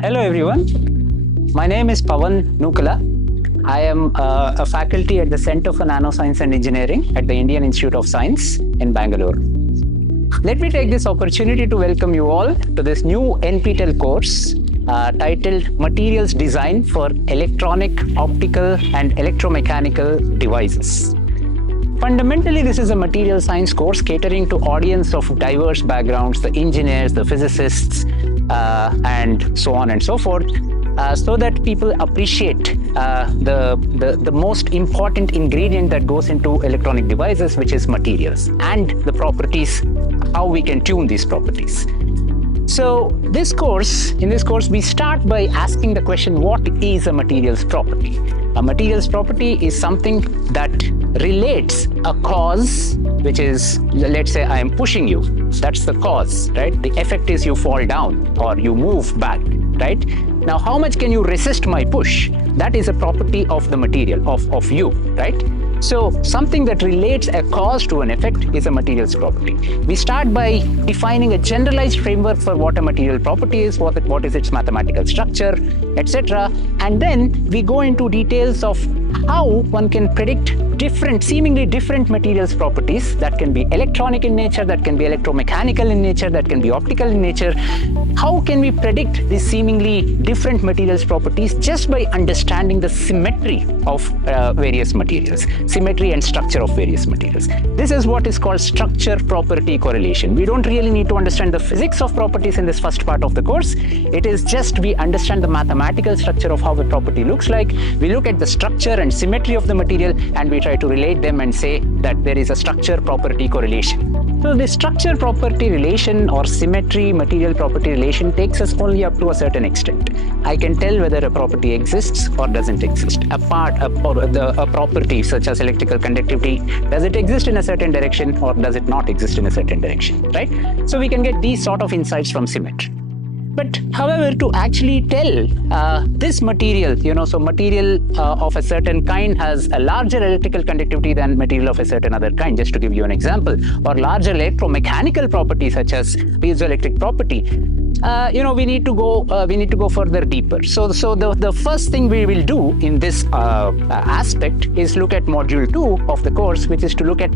Hello everyone, my name is Pawan Nukala. I am a faculty at the Center for Nanoscience and Engineering at the Indian Institute of Science in Bangalore. Let me take this opportunity to welcome you all to this new NPTEL course titled Materials Design for Electronic, Optical and Electromechanical Devices. Fundamentally, this is a material science course catering to audience of diverse backgrounds, the engineers, the physicists, and so on and so forth, so that people appreciate the most important ingredient that goes into electronic devices, which is materials, and the properties, how we can tune these properties. So in this course, we start by asking the question, what is a materials property? A materials property is something that relates a cause, which is, let's say I am pushing you. That's the cause, right? The effect is you fall down or you move back, right? Now, how much can you resist my push? That is a property of the material, of you, right? So something that relates a cause to an effect is a materials property. We start by defining a generalized framework for what a material property is, what is its mathematical structure, etc. And then we go into details of how one can predict seemingly different materials properties that can be electronic in nature, that can be electromechanical in nature, that can be optical in nature. How can we predict these seemingly different materials properties just by understanding the symmetry of various materials, symmetry and structure of various materials? This is what is called structure-property correlation. We don't really need to understand the physics of properties in this first part of the course. It is just we understand the mathematical structure of how a property looks like. We look at the structure and symmetry of the material, and we try to relate them and say that there is a structure-property correlation. So the structure-property relation or symmetry material property relation takes us only up to a certain extent. I can tell whether a property exists or doesn't exist. A property such as electrical conductivity, does it exist in a certain direction or does it not exist in a certain direction, right? So we can get these sort of insights from symmetry. But however, to actually tell this material, so material of a certain kind has a larger electrical conductivity than material of a certain other kind, just to give you an example, or larger electromechanical property such as piezoelectric property. We need to go further deeper. So the first thing we will do in this aspect is look at module 2 of the course, which is to look at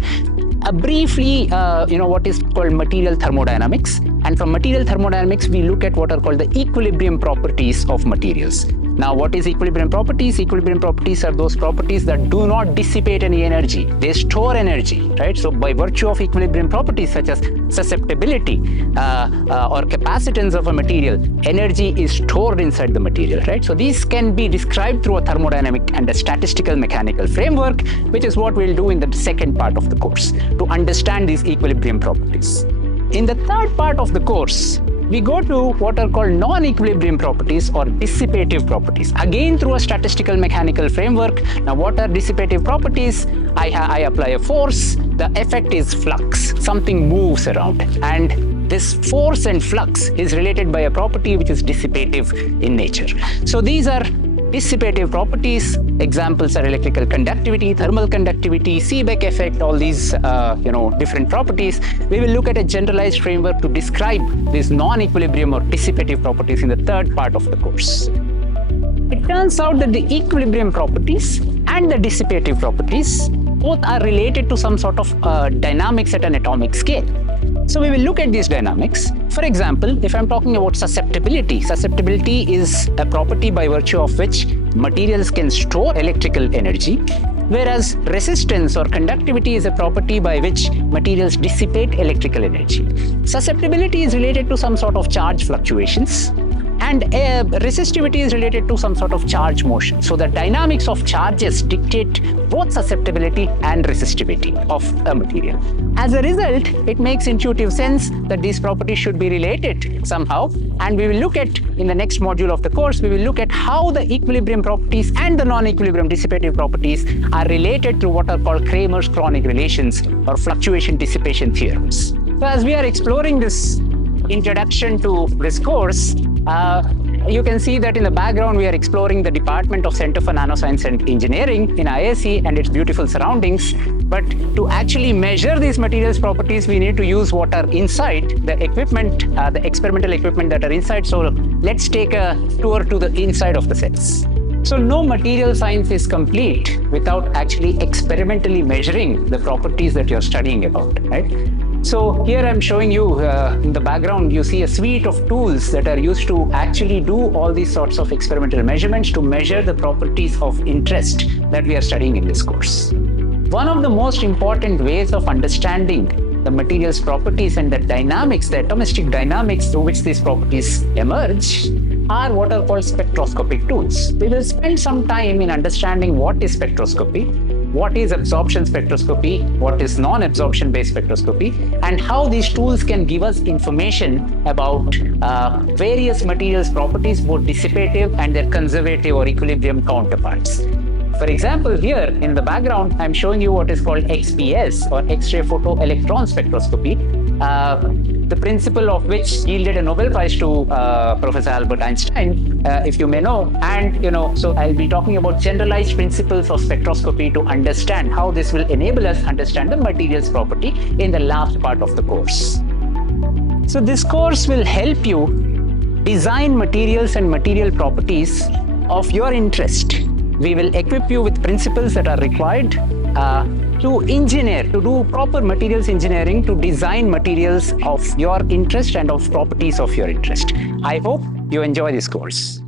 briefly, what is called material thermodynamics. And from material thermodynamics, we look at what are called the equilibrium properties of materials. Now, what is equilibrium properties? Equilibrium properties are those properties that do not dissipate any energy. They store energy, right? So by virtue of equilibrium properties such as susceptibility or capacitance of a material, energy is stored inside the material, right? So these can be described through a thermodynamic and a statistical mechanical framework, which is what we'll do in the second part of the course, to understand these equilibrium properties. In the third part of the course, we go to what are called non-equilibrium properties or dissipative properties, again through a statistical mechanical framework. Now, what are dissipative properties? I apply a force, the effect is flux, something moves around, and this force and flux is related by a property which is dissipative in nature. So these are dissipative properties. Examples are electrical conductivity, thermal conductivity, Seebeck effect, all these different properties. We will look at a generalized framework to describe these non-equilibrium or dissipative properties in the third part of the course. It turns out that the equilibrium properties and the dissipative properties both are related to some sort of dynamics at an atomic scale. So we will look at these dynamics. For example, if I'm talking about susceptibility is a property by virtue of which materials can store electrical energy, whereas resistance or conductivity is a property by which materials dissipate electrical energy. Susceptibility is related to some sort of charge fluctuations, and resistivity is related to some sort of charge motion. So the dynamics of charges dictate both susceptibility and resistivity of a material. As a result, it makes intuitive sense that these properties should be related somehow. And we will look at, in the next module of the course, we will look at how the equilibrium properties and the non-equilibrium dissipative properties are related through what are called Kramer's chronic relations or fluctuation dissipation theorems. So as we are exploring this introduction to this course, you can see that in the background we are exploring the Department of Center for Nanoscience and Engineering in ISE and its beautiful surroundings. But to actually measure these materials properties, we need to use what are inside the equipment, the experimental equipment that are inside. So let's take a tour to the inside of the cells. So no material science is complete without actually experimentally measuring the properties that you're studying about, right? So here I'm showing you in the background, you see a suite of tools that are used to actually do all these sorts of experimental measurements to measure the properties of interest that we are studying in this course. One of the most important ways of understanding the material's properties and the dynamics, the atomistic dynamics through which these properties emerge, are what are called spectroscopic tools. We will spend some time in understanding what is spectroscopy, what is absorption spectroscopy, what is non-absorption based spectroscopy, and how these tools can give us information about various materials' properties, both dissipative and their conservative or equilibrium counterparts. For example, here in the background, I'm showing you what is called XPS, or X-ray photoelectron spectroscopy, the principle of which yielded a Nobel Prize to Professor Albert Einstein, if you may know. And so I'll be talking about generalized principles of spectroscopy to understand how this will enable us to understand the materials property in the last part of the course. So this course will help you design materials and material properties of your interest. We will equip you with principles that are required to engineer, to do proper materials engineering, to design materials of your interest and of properties of your interest. I hope you enjoy this course.